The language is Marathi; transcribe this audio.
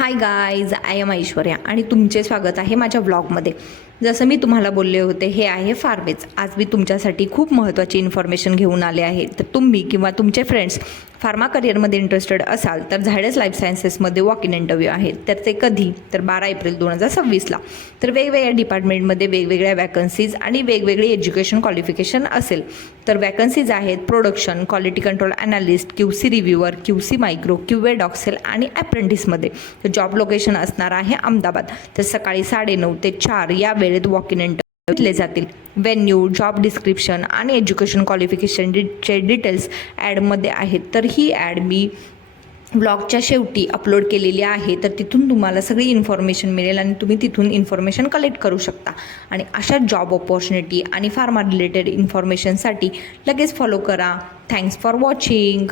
High guys, I am Aishwarya आणि तुमचे स्वागत आहे माझ्या व्लॉगमध्ये. जसं मी तुम्हाला बोलले होते, हे आहे फार्मेज. आज मी तुमच्यासाठी खूप महत्त्वाची इन्फॉर्मेशन घेऊन आले आहे. तर तुम्ही किंवा तुमचे फ्रेंड्स फार्मा करिअरमध्ये इंटरेस्टेड असाल तर झायडस लाईफ सायन्सेसमध्ये वॉक इन इंटरव्ह्यू आहे. तर ते कधी? तर 12 एप्रिल 2026ला. तर वेगवेगळ्या डिपार्टमेंटमध्ये वेगवेगळ्या वॅकन्सीज आणि वेगवेगळे एज्युकेशन क्वालिफिकेशन असेल. तर वॅकन्सीज आहेत production, quality control analyst, QC reviewer, QC micro, QA डॉक्सेल आणि ॲप्रेंटिसमध्ये. तर जॉब लोकेशन असणार आहे अहमदाबाद. तर सकाळी 9:30 ते 4 या वेळेत वॉक इन इंटरव्ह्यू घेतले जातील. व्हेन्यू, जॉब डिस्क्रिप्शन आणि एज्युकेशन क्वालिफिकेशनचे डिटेल्स ॲडमध्ये आहेत. तर ही ॲड मी ब्लॉगच्या शेवटी अपलोड केलेली आहे. तर तिथून तुम्हाला सगळी इन्फॉर्मेशन मिळेल आणि तुम्ही तिथून इन्फॉर्मेशन कलेक्ट करू शकता. आणि अशा जॉब ऑपॉर्च्युनिटी आणि फार्मा रिलेटेड इन्फॉर्मेशनसाठी लगेच फॉलो करा. Thanks for watching.